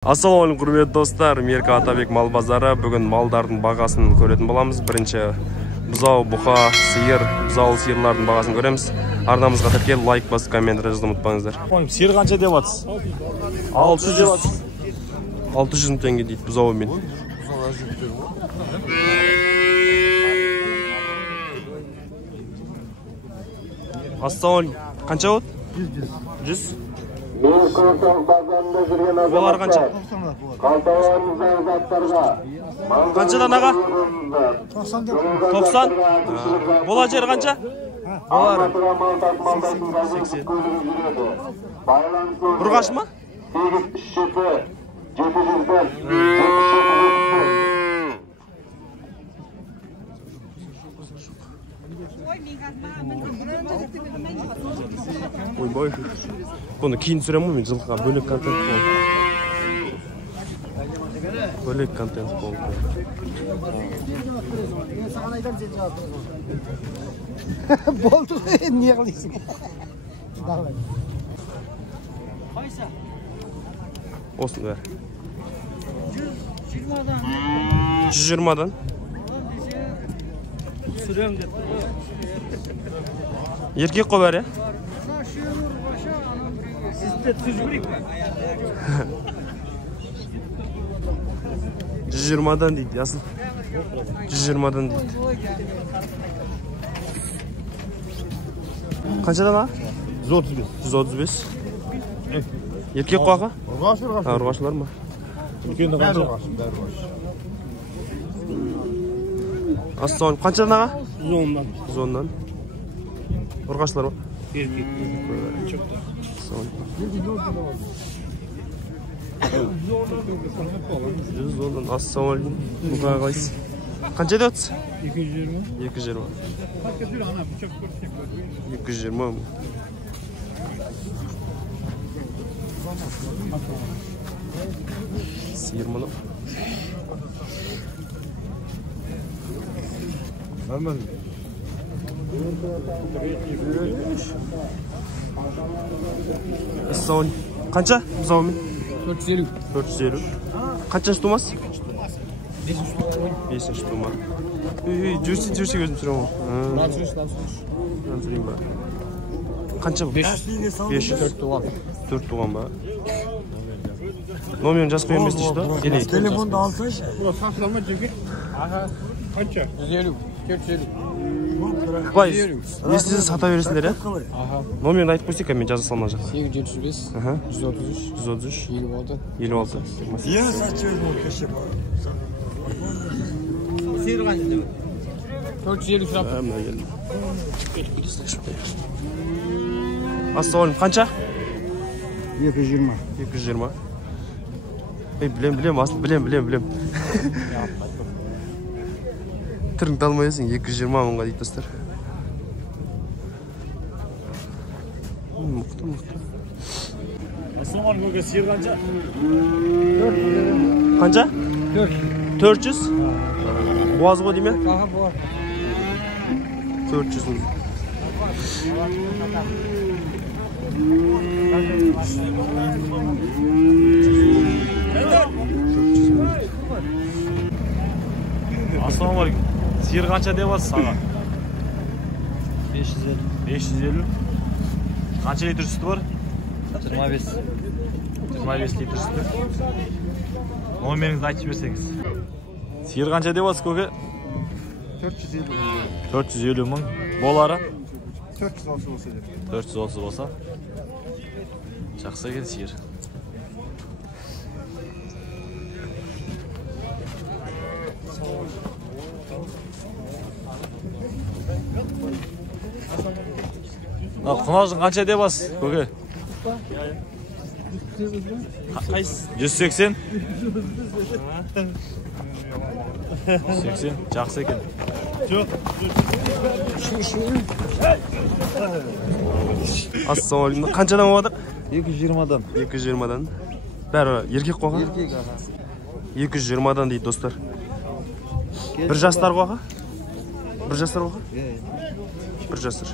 Assalamu alaikum құрметті достар, Меркі Атабек мал базары. Бүгін малдардың бағасын көретін боламыз. Бірінші бұзау, бұқа, сиыр, бұзау сиырлардың бағасын көреміз. Арнамызға тіркеліп, лайк басып, коммент жазуды ұмытпаңыздар. Сиыр қанша деп жатсыз? 600 мың теңге дейді бұзауы мен. Ассалам, қанша от? 100. Олар қанша? Қаншадан аға? 90? Бола жер қанша? Олар 80. Ұрғаш ма? Ойбай. Бұны кейін түсірем ғой, мен жылға бөлек контент болды. Бөлек контент болды. Болды ғой, не қылайсың? Осының бәрі. 120-дан. Сүрем деп. Еркек қой бәрі? Sizde tüzgürük mü? 120'dan değil, yazın. 120'dan değil. Kaçadan ha? 135. 135. Erkek koğa? Urgaşlar mı? Ülkenin de kaçı var? Aslan, kaçadan ha? 110'dan. 110'dan. Urgaşlar mı? Erkek. Çok da. Assalamu alaikum. Buqa qaysi? Qancha deyapsiz? 220. 220. 220 mu? Siyirmani. Normal. Son. Qancha? Buzoqmi? 450. 450. Qanchasi tumas? 5 tuma. Jursi o'zim turaman. Lan bor. Qancha bu? 500. 4 tuğan ba. Nomerini yazib qo'yamiz işte. Keling. Telefonu da alsın. Bu saklama çünkü. Aha. Kaça? 150. 450. Qo'y. Nesizni sata bersizlar ya? Aha. Nomerini aytib qo'ysak, men yoza solmajam. 875. Aha. 133. 133. 26. 26. Ya saçıyoruz bu köşe var. Sıyır kaç diyor? 450 lira. Hemen geldim. Assalamu qancha? 220. 220. Bilem aslı bilem. Tırın dalmayasın 220 mыңға дейді достар. Мықты. Assalamu alaikum. Siyir kaça? Qancha? 400. Boğaz ғой дейме? Aha bu. 400 мың. Assalamu alaikum. Siyir kaça деп жатсыз аға? 550. 550. Қанша литр sütü var? 25. 25 litr sütü. Номеріңізді айтып берсеңіз. Сиыр қанша деп жатсыз көке? 450. 450 мың. Болары? 430 olsa. 430 болса. Жақсы екен сиыр. Құнажың қанша деп жатсыз көке? Қайсы? 180. 180. Жақсы екен. Assalamu alaikum. Qanchadan oladi? 220'dan. 220'dan. Bari erkek qo'ygan? Erkek aha. 220'dan deydi dostlar. Bir жасар qo'ygan? Bir жасар qo'ygan? Bir жасар.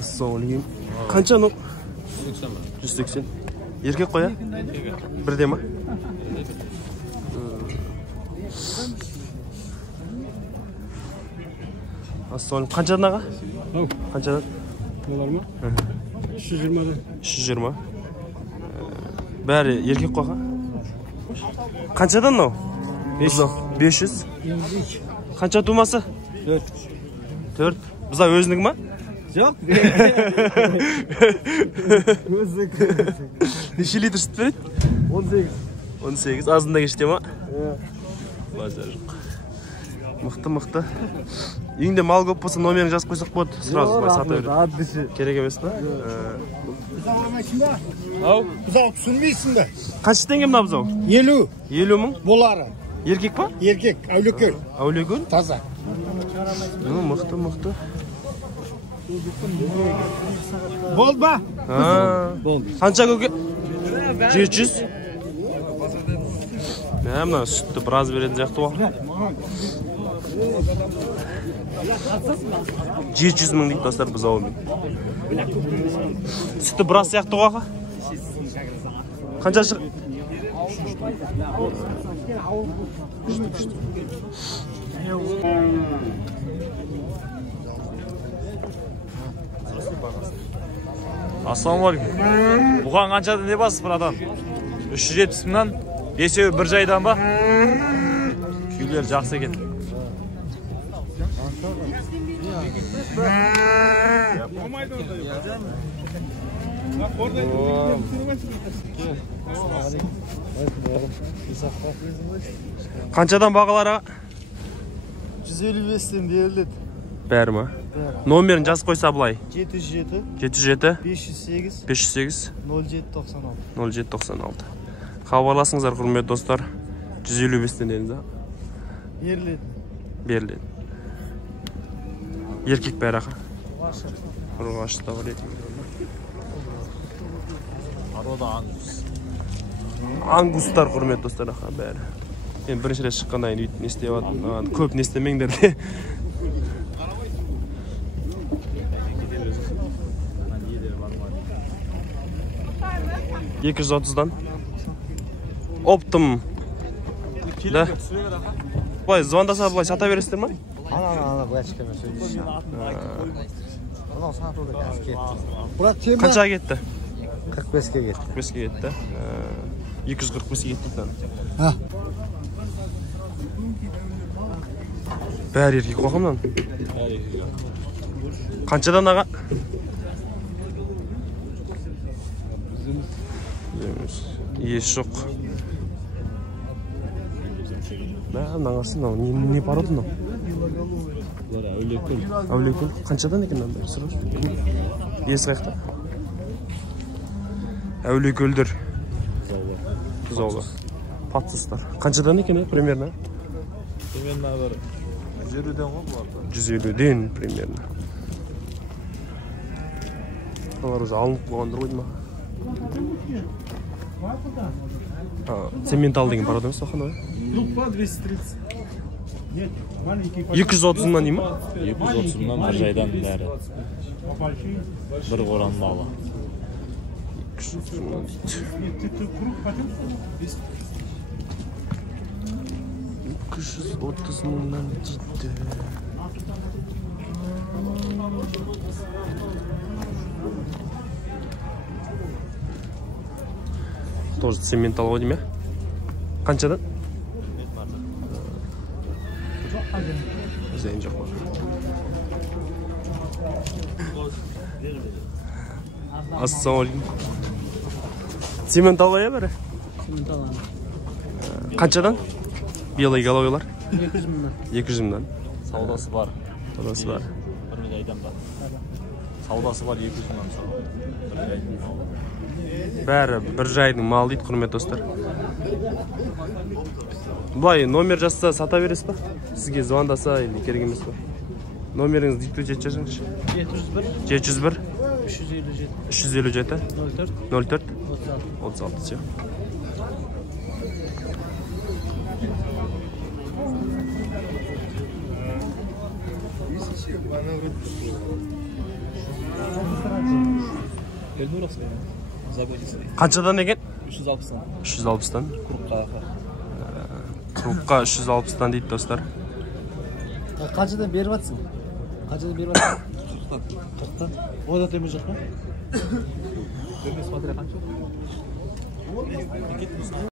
Assalamu alaikum. Qancha? 180. Еркек қой, а? Бірде ма? Ассалам. Қаншадан аға? Қаншадан? Олар ма? 320-дан. 320. Бәрі еркек қой, аға? Қаншадан мынау? 500. Қанша тумасы? 4. Бұза өзінікі ма? Жоқ. Неше литр сүт береді? 18. Азында кеште ма? Базар жоқ. Мықты. Үйіңде мал көп болса, номерін жазып қойсақ болады. Сразу былай сата береді. Керек емес па? Бұзау түсінмейсің бе? Қанша теңге мына бұзау? 50. 50 мың? Болары. Еркек па? Еркек, әулекөл. Әулекөл? Таза. Мықты. Бол ба? Болды. Қанша көке? 700. Мына сүтті біраз беретін сияқты ғой. 700 мың дейді достар бұзауымен. Сүтті біраз сияқты ғой аға? Қанша шық? Ассалаумағалейкум. Бұған қаншадан не басып бұрадан? 370 мыңнан, 5-еуі бір жайдан ба? Күйлер жақсы екен. Қаншадан бағалары? 155-тен беріледі. Бәрі ма? Номерін жазып қойса бұлай. 707 707 508 508 0796. 0796. Хабарласыңыздар құрметті достар. 155-тен дедіңіз, а? Беріледі. Еркек бәрі аға. Ұрғашыста бар еді. Арода ангус. Ангустар құрметті достар аға бәрі. Мен бірінші рет шыққаннан кейін не істеп жатырмын. Көп не істемеңдер де. $230-дан оптым. Да. Былай звондаса былай сата бересіздер ма? Ана былай ішкеме сөйлейші. Анау сатылды қазір кетті. Қаншаға кетті? 45-ке кетті. 45-ке кетті. 245-ке кетті. Бәрі еркек қоқымнан. Қаншадан аға? Еш жоқ. Нағасын, не порода мынау? Әулекөл. Қаншадан екен мынандай? Есі қаяқта? Әулекөлдер. Бұзаулар. Патсыстар. Қаншадан екен, примерно? Примерно бір 150-ден ғой бұларды. 150-ден примерно. Олар өзі алынып қойғандар қойды ма? Цементал деген порода емес оған ой? 230 мыңнан дей ма? 230 мыңнан бір жайдан бәрі. Бір қоранды ала. 230 мыңнан дейді. 230 мыңнан дейді. Тоже цементал ғой дейм, қаншадан? Зейін жоқ бар. Ассалаумалейкум. Цементал ғой бәрі? Цементал. Қаншадан? Белый головайлар? 200 мыңнан. 200 мыңнан. Саудасы бар. Бір айдан ба. Саудасы бар 200 мыңнан. Бәрі бір жайдың малы дейді, құрметті достар. Бұлай номер жазса сата бересіз ба? Сізге звондаса или керек емес па? Номеріңіз дикту жетіп жазыңызшы. 701 357 04 36 все. Qanchadan ekan? 360'dan. 360'dan. Kurukka. Kurukka 360'dan deydi dostlar. Qanchadan beryapsın? Qanchadan beryapsın? 40'dan. 40'dan. Oyda temiz yo'qmi? Temiz qancha?